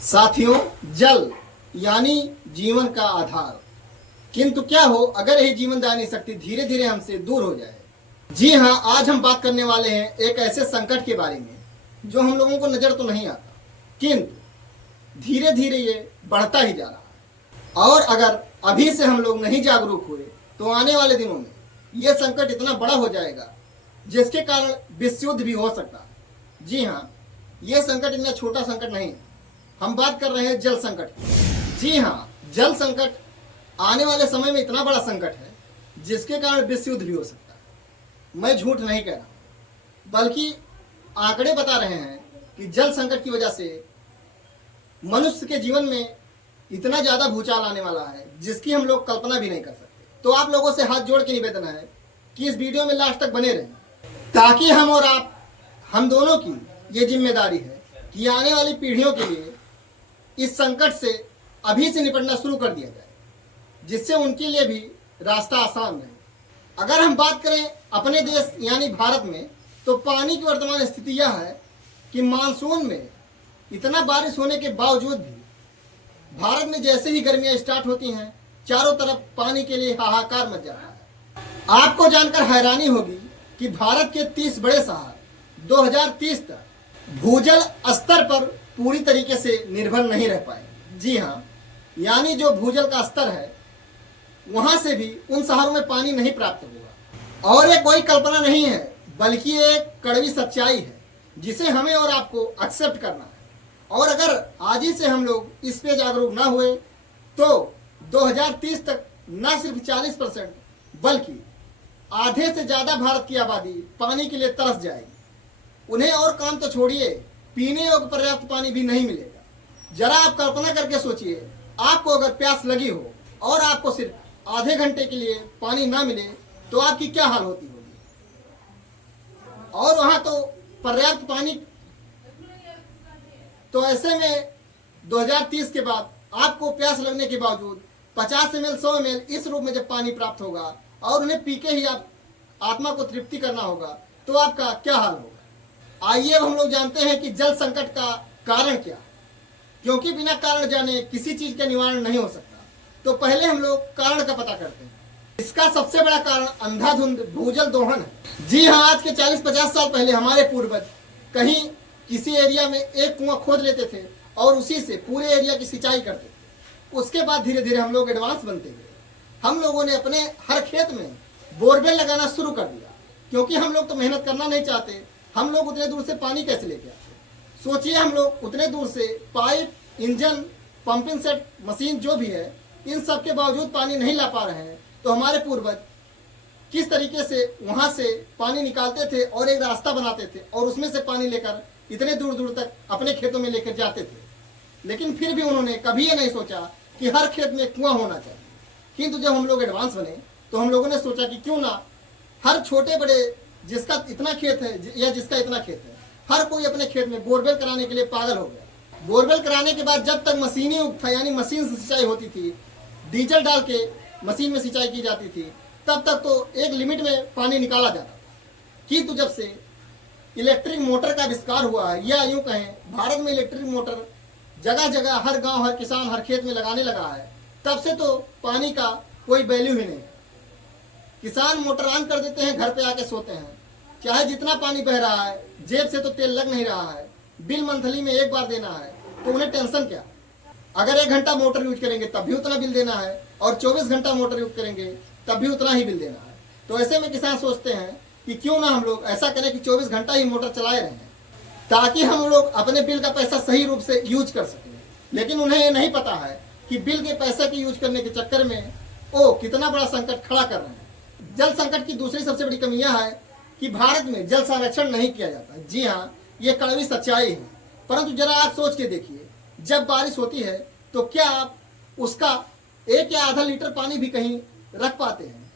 साथियों, जल यानी जीवन का आधार। किंतु क्या हो अगर यह जीवनदायिनी शक्ति धीरे धीरे हमसे दूर हो जाए। जी हाँ, आज हम बात करने वाले हैं एक ऐसे संकट के बारे में जो हम लोगों को नजर तो नहीं आता, किंतु धीरे धीरे ये बढ़ता ही जा रहा है। और अगर अभी से हम लोग नहीं जागरूक हुए तो आने वाले दिनों में यह संकट इतना बड़ा हो जाएगा जिसके कारण विश्व युद्ध भी हो सकता है। जी हाँ, यह संकट इतना छोटा संकट नहीं है। हम बात कर रहे हैं जल संकट की। जी हाँ, जल संकट आने वाले समय में इतना बड़ा संकट है जिसके कारण विश्व युद्ध भी हो सकता है। मैं झूठ नहीं कह रहा, बल्कि आंकड़े बता रहे हैं कि जल संकट की वजह से मनुष्य के जीवन में इतना ज्यादा भूचाल आने वाला है जिसकी हम लोग कल्पना भी नहीं कर सकते। तो आप लोगों से हाथ जोड़ के निवेदन है कि इस वीडियो में लास्ट तक बने रहें, ताकि हम और आप, हम दोनों की ये जिम्मेदारी है कि आने वाली पीढ़ियों के लिए इस संकट से अभी से निपटना शुरू कर दिया जाए, जिससे उनके लिए भी रास्ता आसान रहे। अगर हम बात करें अपने देश यानी भारत में, तो पानी की वर्तमान स्थिति यह है कि मानसून में इतना बारिश होने के बावजूद भी भारत में जैसे ही गर्मियां स्टार्ट होती हैं, चारों तरफ पानी के लिए हाहाकार मच जाता है। आपको जानकर हैरानी होगी कि भारत के 30 बड़े शहर 2030 तक भूजल स्तर पर पूरी तरीके से निर्भर नहीं रह पाए। जी हाँ, यानी जो भूजल का स्तर है वहां से भी उन शहरों में पानी नहीं प्राप्त होगा। और ये कोई कल्पना नहीं है, बल्कि एक कड़वी सच्चाई है जिसे हमें और आपको एक्सेप्ट करना है। और अगर आज ही से हम लोग इस पे जागरूक ना हुए तो 2030 तक न सिर्फ 40% बल्कि आधे से ज्यादा भारत की आबादी पानी के लिए तरस जाएगी। उन्हें और काम तो छोड़िए, पीने योग्य पर्याप्त पानी भी नहीं मिलेगा। जरा आप कल्पना करके सोचिए, आपको अगर प्यास लगी हो और आपको सिर्फ आधे घंटे के लिए पानी ना मिले तो आपकी क्या हाल होती होगी। और वहां तो पर्याप्त पानी, तो ऐसे में 2030 के बाद आपको प्यास लगने के बावजूद 50 ml 100 ml इस रूप में जब पानी प्राप्त होगा और उन्हें पी के ही आप आत्मा को तृप्ति करना होगा, तो आपका क्या हाल होगा। आइए अब हम लोग जानते हैं कि जल संकट का कारण क्या, क्योंकि बिना कारण जाने किसी चीज का निवारण नहीं हो सकता। तो पहले हम लोग कारण का पता करते हैं। इसका सबसे बड़ा कारण अंधाधुंध भूजल दोहन है। जी हाँ, आज के 40-50 साल पहले हमारे पूर्वज कहीं किसी एरिया में एक कुआं खोद लेते थे और उसी से पूरे एरिया की सिंचाई करते थे। उसके बाद धीरे धीरे हम लोग एडवांस बनते गए। हम लोगों ने अपने हर खेत में बोरवेल लगाना शुरू कर दिया, क्योंकि हम लोग तो मेहनत करना नहीं चाहते। हम लोग उतने दूर से पानी कैसे लेके आते। सोचिए, हम लोग उतने दूर से pipe, engine, pumping set, machine जो भी है, इन सब के बावजूद पानी नहीं ला पा रहे हैं। तो हमारे पूर्वज किस तरीके से वहां से पानी निकालते थे और एक रास्ता बनाते थे और उसमें से पानी लेकर इतने दूर दूर तक अपने खेतों में लेकर जाते थे। लेकिन फिर भी उन्होंने कभी ये नहीं सोचा कि हर खेत में कुआं होना चाहिए। किंतु जब हम लोग एडवांस बने तो हम लोगों ने सोचा कि क्यों ना हर छोटे बड़े जिसका इतना खेत है या जिसका इतना खेत है, हर कोई अपने खेत में बोरवेल कराने के लिए पागल हो गया। बोरवेल कराने के बाद जब तक मशीनी युग था, यानी मशीन से सिंचाई होती थी, डीजल डाल के मशीन में सिंचाई की जाती थी, तब तक तो एक लिमिट में पानी निकाला जाता था। किंतु जब से इलेक्ट्रिक मोटर का आविष्कार हुआ है, या यूं कहें भारत में इलेक्ट्रिक मोटर जगह जगह, हर गांव, हर किसान, हर खेत में लगाने लगा है, तब से तो पानी का कोई वैल्यू ही नहीं। किसान मोटर ऑन कर देते हैं, घर पे आके सोते हैं, चाहे जितना पानी बह रहा है, जेब से तो तेल लग नहीं रहा है, बिल मंथली में एक बार देना है, तो उन्हें टेंशन क्या। अगर 1 घंटा मोटर यूज करेंगे तब भी उतना बिल देना है, और 24 घंटा मोटर यूज करेंगे तब भी उतना ही बिल देना है। तो ऐसे में किसान सोचते हैं कि क्यों ना हम लोग ऐसा करें कि 24 घंटा ही मोटर चलाए रहें, ताकि हम लोग अपने बिल का पैसा सही रूप से यूज कर सकें। लेकिन उन्हें ये नहीं पता है कि बिल के पैसे के यूज करने के चक्कर में वो कितना बड़ा संकट खड़ा कर रहे हैं। जल संकट की दूसरी सबसे बड़ी कमी यह है कि भारत में जल संरक्षण नहीं किया जाता। जी हाँ, ये कड़वी सच्चाई है। परंतु जरा आप सोच के देखिए, जब बारिश होती है तो क्या आप उसका 1 या आधा लीटर पानी भी कहीं रख पाते हैं।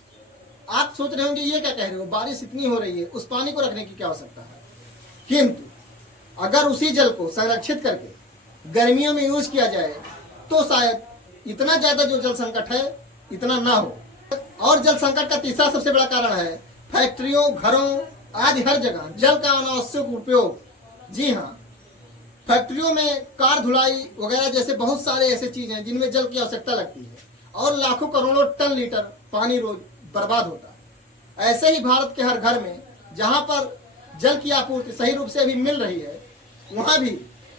आप सोच रहे होंगे ये क्या कह रहे हो, बारिश इतनी हो रही है, उस पानी को रखने की क्या आवश्यकता है। किंतु अगर उसी जल को संरक्षित करके गर्मियों में यूज किया जाए तो शायद इतना ज्यादा जो जल संकट है इतना ना हो। और जल संकट का तीसरा सबसे बड़ा कारण है फैक्ट्रियों, घरों आदि हर जगह जल का अनावश्यक उपयोग। जी हाँ, फैक्ट्रियों में कार धुलाई वगैरह जैसे बहुत सारे ऐसे चीज़ हैं जिनमें जल की आवश्यकता लगती है और लाखों करोड़ों टन लीटर पानी रोज बर्बाद होता है। ऐसे ही भारत के हर घर में जहाँ पर जल की आपूर्ति सही रूप से अभी मिल रही है, वहाँ भी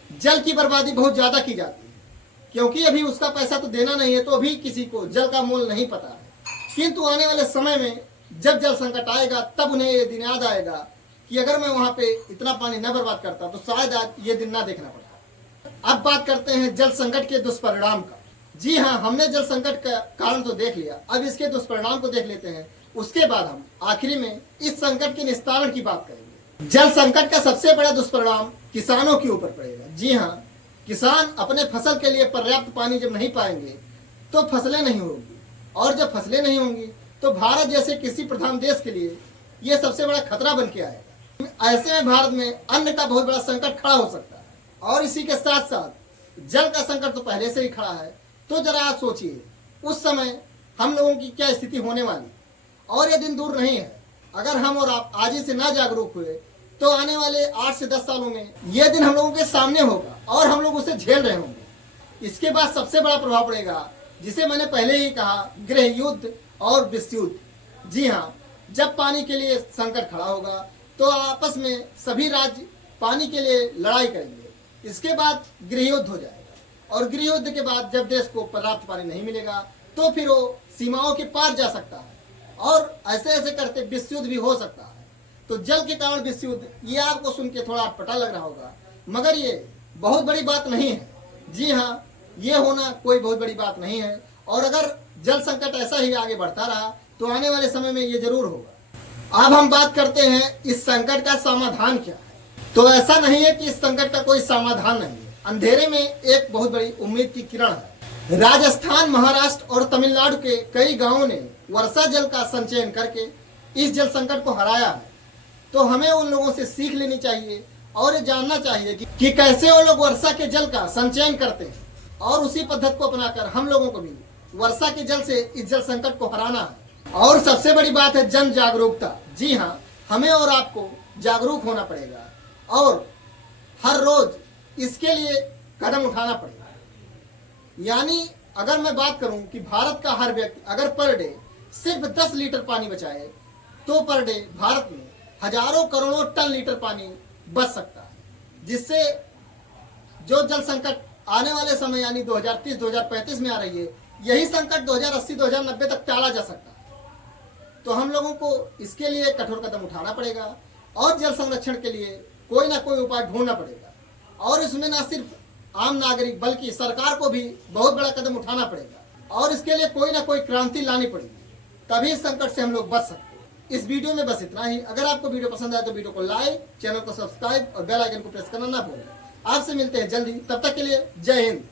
जल की बर्बादी बहुत ज़्यादा की जाती है, क्योंकि अभी उसका पैसा तो देना नहीं है, तो अभी किसी को जल का मोल नहीं पता है। किंतु आने वाले समय में जब जल संकट आएगा तब उन्हें ये दिन याद आएगा कि अगर मैं वहाँ पे इतना पानी न बर्बाद करता तो शायद आज ये दिन ना देखना पड़ता। अब बात करते हैं जल संकट के दुष्परिणाम का। जी हाँ, हमने जल संकट का कारण तो देख लिया, अब इसके दुष्परिणाम को देख लेते हैं। उसके बाद हम आखिरी में इस संकट के निस्तारण की बात करेंगे। जल संकट का सबसे बड़ा दुष्परिणाम किसानों के ऊपर पड़ेगा। जी हाँ, किसान अपने फसल के लिए पर्याप्त पानी जब नहीं पाएंगे तो फसलें नहीं होंगी, और जब फसलें नहीं होंगी तो भारत जैसे कृषि प्रधान देश के लिए ये सबसे बड़ा खतरा बन के आएगा। ऐसे में भारत में अन्न का बहुत बड़ा संकट खड़ा हो सकता है, और इसी के साथ साथ जल का संकट तो पहले से ही खड़ा है। तो जरा आप सोचिए उस समय हम लोगों की क्या स्थिति होने वाली, और ये दिन दूर नहीं है। अगर हम और आप आज ही से ना जागरूक हुए तो आने वाले 8 से 10 सालों में ये दिन हम लोगों के सामने होगा और हम लोग उसे झेल रहे होंगे। इसके बाद सबसे बड़ा प्रभाव पड़ेगा, जिसे मैंने पहले ही कहा, गृह युद्ध और विश्व युद्ध। जी हाँ, जब पानी के लिए संकट खड़ा होगा तो आपस में सभी राज्य पानी के लिए लड़ाई करेंगे। इसके बाद गृह युद्ध हो जाएगा, और गृह युद्ध के बाद जब देश को पर्याप्त पानी नहीं मिलेगा तो फिर वो सीमाओं के पार जा सकता है, और ऐसे ऐसे करते विश्व युद्ध भी हो सकता है। तो जल के कारण विश्व युद्ध, ये आपको सुन के थोड़ा अटपटा लग रहा होगा, मगर ये बहुत बड़ी बात नहीं है। जी हाँ, ये होना कोई बहुत बड़ी बात नहीं है, और अगर जल संकट ऐसा ही आगे बढ़ता रहा तो आने वाले समय में ये जरूर होगा। अब हम बात करते हैं इस संकट का समाधान क्या है। तो ऐसा नहीं है कि इस संकट का कोई समाधान नहीं है, अंधेरे में एक बहुत बड़ी उम्मीद की किरण है। राजस्थान, महाराष्ट्र और तमिलनाडु के कई गांवों ने वर्षा जल का संचयन करके इस जल संकट को हराया है। तो हमें उन लोगों से सीख लेनी चाहिए और ये जानना चाहिए कि कैसे वो लोग वर्षा के जल का संचयन करते हैं, और उसी पद्धति को अपनाकर हम लोगों को भी वर्षा के जल से इस जल संकट को हराना है। और सबसे बड़ी बात है जन जागरूकता। जी हाँ, हमें और आपको जागरूक होना पड़ेगा, और हर रोज इसके लिए कदम उठाना पड़ेगा। यानी अगर मैं बात करूं कि भारत का हर व्यक्ति अगर पर डे सिर्फ 10 लीटर पानी बचाए तो पर डे भारत में हजारों करोड़ों टन लीटर पानी बच सकता है, जिससे जो जल संकट आने वाले समय यानी 2030-2035 में आ रही है, यही संकट 2080-2090 तक टाला जा सकता है। तो हम लोगों को इसके लिए कठोर कदम उठाना पड़ेगा, और जल संरक्षण के लिए कोई ना कोई उपाय ढूंढना पड़ेगा, और इसमें न सिर्फ आम नागरिक बल्कि सरकार को भी बहुत बड़ा कदम उठाना पड़ेगा, और इसके लिए कोई ना कोई क्रांति लानी पड़ेगी, तभी इस संकट से हम लोग बच सकते हैं। इस वीडियो में बस इतना ही। अगर आपको वीडियो पसंद आए तो वीडियो को लाइक, चैनल को सब्सक्राइब और बेल आइकन को प्रेस करना ना भूलें। आपसे मिलते हैं जल्दी, तब तक के लिए जय हिंद।